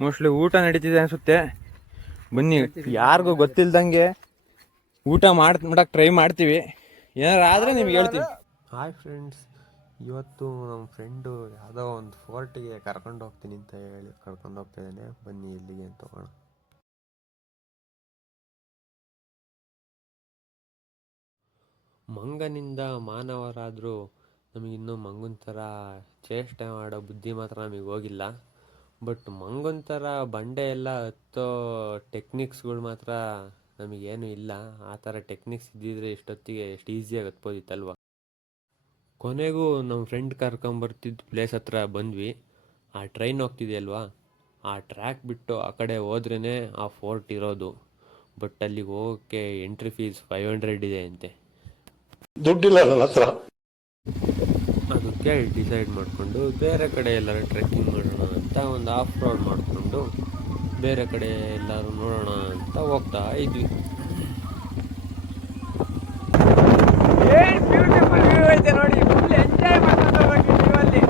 Mostly ಊಟ ನಡೀತಿದೆ ಅನಿಸುತ್ತೆ. ಬನ್ನಿ, ಯಾರಿಗೂ ಗೊತ್ತಿಲ್ದಂಗೆ ಊಟ ಮಾಡಕ್ಕೆ ಟ್ರೈ ಮಾಡ್ತೀವಿ. ಏನಾರು ಆದರೆ ನಿಮ್ಗೆ ಹೇಳ್ತೀವಿ. ಹಾಯ್ ಫ್ರೆಂಡ್ಸ್, ಇವತ್ತು ನಮ್ಮ ಫ್ರೆಂಡು ಯಾವುದೋ ಒಂದು ಫೋರ್ಟಿಗೆ ಕರ್ಕೊಂಡು ಹೋಗ್ತೀನಿ ಅಂತ ಹೇಳಿ ಕರ್ಕೊಂಡು ಹೋಗ್ತಾ ಇದ್ದಾನೆ. ಬನ್ನಿ ಎಲ್ಲಿಗೆ ಅಂತ ಹೋಗೋಣ. ಮಂಗನಿಂದ ಮಾನವರಾದರೂ ನಮಗಿನ್ನೂ ಮಂಗನ ಥರ ಚೇಷ್ಟೆ ಮಾಡೋ ಬುದ್ಧಿ ಮಾತ್ರ ನಮಗೆ ಹೋಗಿಲ್ಲ. ಬಟ್ ಮಂಗನ ಥರ ಬಂಡೆ ಎಲ್ಲ ಹತ್ತೋ ಟೆಕ್ನಿಕ್ಸ್ಗಳು ಮಾತ್ರ ನಮಗೇನು ಇಲ್ಲ. ಆ ಥರ ಟೆಕ್ನಿಕ್ಸ್ ಇದ್ದಿದ್ರೆ ಇಷ್ಟೊತ್ತಿಗೆ ಎಷ್ಟು ಈಸಿಯಾಗಿ ಹತ್ಬೋದಿತ್ತಲ್ವ. ಕೊನೆಗೂ ನಮ್ಮ ಫ್ರೆಂಡ್ ಕರ್ಕೊಂಬರ್ತಿದ್ದ ಪ್ಲೇಸ್ ಹತ್ರ ಬಂದ್ವಿ. ಆ ಟ್ರೈನ್ ಹೋಗ್ತಿದೆಯಲ್ವಾ, ಆ ಟ್ರ್ಯಾಕ್ ಬಿಟ್ಟು ಆ ಕಡೆ ಹೋದ್ರೇ ಆ ಫೋರ್ಟ್ ಇರೋದು. ಬಟ್ ಅಲ್ಲಿಗೆ ಹೋಗೋಕ್ಕೆ ಎಂಟ್ರಿ ಫೀಸ್ 500 ಇದೆ ಅಂತೆ. ದುಡ್ಡಿಲ್ಲ ನನ್ನ ಹತ್ರ. ಅದಕ್ಕೆ ಡಿಸೈಡ್ ಮಾಡಿಕೊಂಡು ಬೇರೆ ಕಡೆ ಎಲ್ಲರೂ ಟ್ರೆಕ್ಕಿಂಗ್ ಮಾಡೋಣ ಅಂತ ಒಂದು ಆಫ್ ರೋಡ್ ಮಾಡಿಕೊಂಡು ಬೇರೆ ಕಡೆ ಎಲ್ಲರೂ ನೋಡೋಣ ಅಂತ ಹೋಗ್ತಾ ಇದ್ವಿ. ಬ್ಯೂಟಿಫುಲ್ ವ್ಯೂ ಐತೆ ನೋಡಿ, ಫುಲ್ ಎಂಜಾಯ್ ಮಾಡ್ಕೊಂಡು ಹೋಗಿದ್ದೀವಿ ಅಲ್ಲಿ.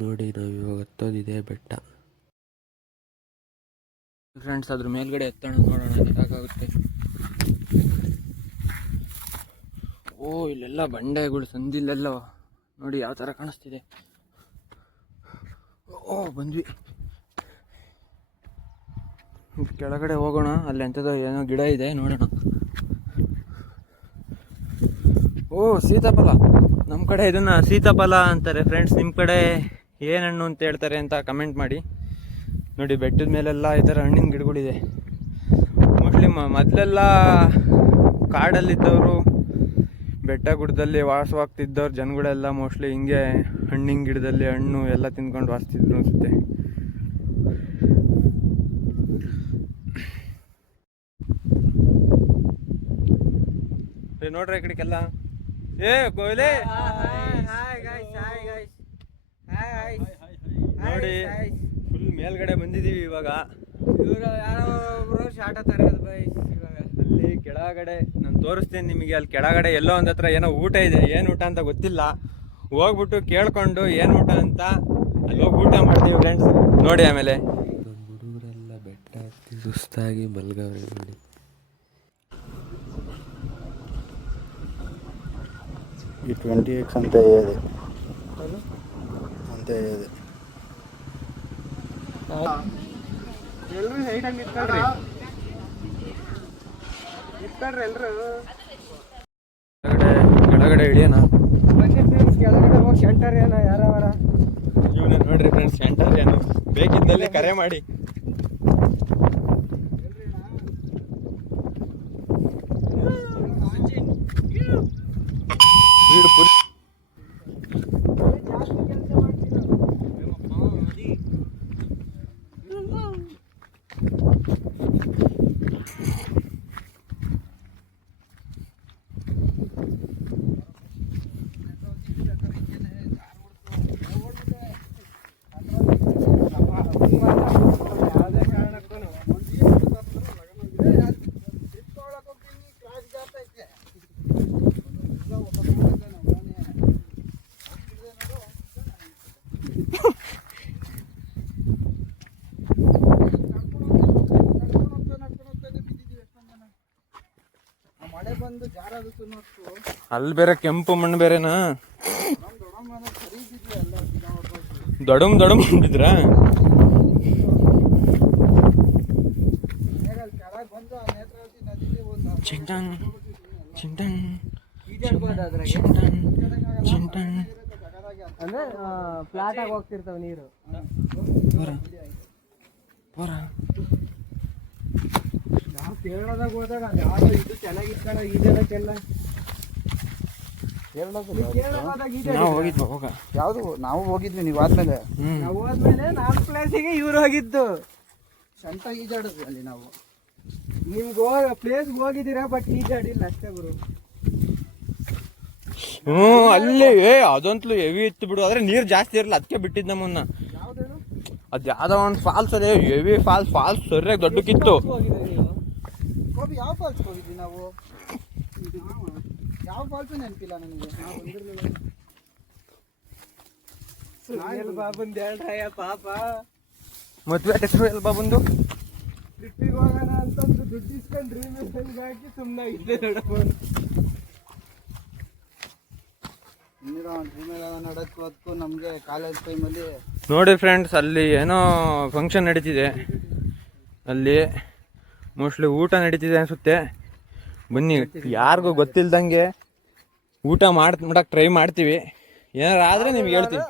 ನೋಡಿ, ನಾವು ಇವಾಗ ಹತ್ತೋದಿದೆ ಬೆಟ್ಟ. ಫ್ರೆಂಡ್ಸ್, ಅದ್ರ ಮೇಲ್ಗಡೆ ಎತ್ತೋಣ, ನೋಡೋಣ ಸಾಕಾಗುತ್ತೆ. ಓ, ಇಲ್ಲೆಲ್ಲ ಬಂಡೆಗಳು ಸಂದಿಲ್ಲೆಲ್ಲ ನೋಡಿ ಯಾವ ಥರ ಕಾಣಿಸ್ತಿದೆ. ಓ, ಬಂದ್ವಿ. ಕೆಳಗಡೆ ಹೋಗೋಣ, ಅಲ್ಲಿ ಎಂಥದೋ ಏನೋ ಗಿಡ ಇದೆ, ನೋಡೋಣ. ಓ, ಸೀತಾಫಲ. ನಮ್ಮ ಕಡೆ ಇದನ್ನ ಸೀತಾಫಲ ಅಂತಾರೆ ಫ್ರೆಂಡ್ಸ್. ನಿಮ್ಮ ಕಡೆ ಏನು ಹಣ್ಣು ಅಂತ ಹೇಳ್ತಾರೆ ಅಂತ ಕಮೆಂಟ್ ಮಾಡಿ. ನೋಡಿ, ಬೆಟ್ಟದ ಮೇಲೆಲ್ಲ ಈ ಥರ ಹಣ್ಣಿನ ಗಿಡಗಳಿದೆ. ಮೋಸ್ಟ್ಲಿ ಮೊದಲೆಲ್ಲ ಕಾಡಲ್ಲಿದ್ದವರು, ಬೆಟ್ಟ ಗುಡ್ಡದಲ್ಲಿ ವಾಸವಾಗ್ತಿದ್ದವ್ರು ಜನಗಳೆಲ್ಲ ಮೋಸ್ಟ್ಲಿ ಹಿಂಗೆ ಹಣ್ಣಿನ ಗಿಡದಲ್ಲಿ ಹಣ್ಣು ಎಲ್ಲ ತಿಂದ್ಕೊಂಡು ವಾಸಿಸ್ತಿದ್ರು ಅನಿಸುತ್ತೆ. ನೋಡ್ರಿ ಈ ಕಡೆಗೆಲ್ಲ. ಏ ಕೊಹ್ಲಿ, ನೋಡಿ ಫುಲ್ ಮೇಲ್ಗಡೆ ಬಂದಿದ್ದೀವಿ ಇವಾಗ. ಇವರು ಯಾರೋ ಒಬ್ರು ಶಾರ್ಟ್ ತರೋದು ಇವಾಗ. ಅಲ್ಲಿ ಕೆಳಗಡೆ ನಾನು ತೋರಿಸ್ತೀನಿ ನಿಮಗೆ. ಅಲ್ಲಿ ಕೆಳಗಡೆ ಎಲ್ಲೋ ಒಂದ್ ಹತ್ರ ಏನೋ ಊಟ ಇದೆ. ಏನು ಊಟ ಅಂತ ಗೊತ್ತಿಲ್ಲ. ಹೋಗ್ಬಿಟ್ಟು ಕೇಳ್ಕೊಂಡು ಏನು ಊಟ ಅಂತ ಅಲ್ಲಿ ಹೋಗಿ ಊಟ ಮಾಡ್ತೀವಿ ಫ್ರೆಂಡ್ಸ್. ನೋಡಿ, ಆಮೇಲೆ ನಮ್ಮ ಹುಡುಗರೆಲ್ಲ ಬೆಟ್ಟ ಹತ್ತಿ ಸುಸ್ತಾಗಿ ಮಲ್ಗವ್ರೆ ನೋಡಿ. ಈ 20x ಅಂತ ಇದೆ ಅಂತ ಇದೆ. ಎಲ್ಲರೂ ಸೈಡಾಗಿ ನಿಂತ್ಕೊಳ್ರಿ ಎಲ್ಲರೂ. ಕೆಳಗಡೆ ಇಳಿಯೋಣ. ಕೆಳಗಡೆ ಹೋಗಿ ಸೆಂಟರ್ ಏನೋ ಯಾರವರ ಇವನೇ ನೋಡ್ರಿ ಫ್ರೆಂಡ್ಸ್. ಸೆಂಟರ್ ಏನು ಬೇಕಿದ್ದಲ್ಲಿ ಕರೆ ಮಾಡಿ. ಅಲ್ಲಿ ಬೇರೆ ಕೆಂಪು ಮಣ್ಣು ಬೇರೆನಾ. ದೊಡಮ್ ಬಿದ್ರ. ಚಿಂಟನ್ ಚಿಂಟನ್ ಚಿಂಟನ್ ಚಿಂಟನ್ ಅಂದ್ರೆ ಫ್ಲಾಟ್ ಆಗಿ ಹೋಗ್ತಿರ್ತಾವ ನೀರು. ನಾವು ಕೇರಳದಾಗ ಹೋದಾಗ ಯಾವ್ದು ಇದು ಚೆನ್ನಾಗಿತ್ತಲ್ಲ ಈಜಾಡಕ್ಕೆಲ್ಲ. ನಾವು ಹೋಗಿದ್ವಿ ಹೋಗ. ಯಾವುದು ನಾವು ಹೋಗಿದ್ವಿ, ನೀವು ಆದ್ಮೇಲೆ. ನಾವು ಹೋದ್ಮೇಲೆ 4 ಪ್ಲೇಸಿಗೆ ಇವ್ರು ಹೋಗಿದ್ದು. ಸಂತ ಈಜಾಡಿದ್ವಿ ಅಲ್ಲಿ ನಾವು. ನಿಮ್ಗೆ ಪ್ಲೇಸ್ ಹೋಗಿದ್ದೀರಾ ಬಟ್ ಈಜಾಡಿಲ್ಲ ಅಷ್ಟೇ ಗುರು. ಅಲ್ಲಿ ಅದಂತೂ ಹೆವಿ ಇತ್ತು ಬಿಡು, ಆದ್ರೆ ನೀರ್ ಜಾಸ್ತಿ ಇರಲ್ಲ ಅದಕ್ಕೆ ಬಿಟ್ಟಿದ್ ನಮ್ಮನ್ನ. ಯಾವ್ದು ಅದ್ ಯಾವ್ದೋ ಒಂದು ಫಾಲ್ಸ್ ಅದೇ ಹೆವಿ ಫಾಲ್ಸ್ ಸರಿಯಾಗಿ ದೊಡ್ಡಕ್ಕಿತ್ತು. ಗೋಬಿ ಯಾವ ಫಾಲ್ಸ್ ಹೋಗಿದ್ವಿ ನಾವು? ಯಾವ ಫಾಲ್ಸು ನೆನಪಿಲ್ಲ ನನಗೆ. ನಾವು ಬಂದಿರ್ಲಿಲ್ಲ. ಸುನಿಲ್ ಬಾಬಂದ್ ಹೇಳ್ರಯ್ಯ ಪಾಪ. ಮದ್ವೆ ಅಲ್ವಾ ಬಂದು ಟ್ರಿಪ್ಪಿಗೆ ಹೋಗೋಣ ಅಂತಂದು ದುಡ್ಡು ಇಸ್ಕೊಂಡು ಡ್ರೀಮ್ ಹಾಕಿ ಸುಮ್ಮನಾಗಿದ್ದೆ ನೋಡಪ್ಪ. ನಡಕ್ಕೂ ಅದಕ್ಕೂ ನಮಗೆ ಕಾಲೇಜ್ ಟೈಮಲ್ಲಿ ನೋಡಿ ಫ್ರೆಂಡ್ಸ್, ಅಲ್ಲಿ ಏನೋ ಫಂಕ್ಷನ್ ನಡೀತಿದೆ, ಅಲ್ಲಿ ಮೋಸ್ಟ್ಲಿ ಊಟ ನಡೀತಿದೆ ಅನ್ಸುತ್ತೆ. ಬನ್ನಿ, ಯಾರಿಗೂ ಗೊತ್ತಿಲ್ದಂಗೆ ಊಟ ಮಾಡಕ್ ಟ್ರೈ ಮಾಡ್ತೀವಿ. ಏನಾರ ಆದ್ರೆ ನಿಮ್ಗೆ ಹೇಳ್ತೀವಿ.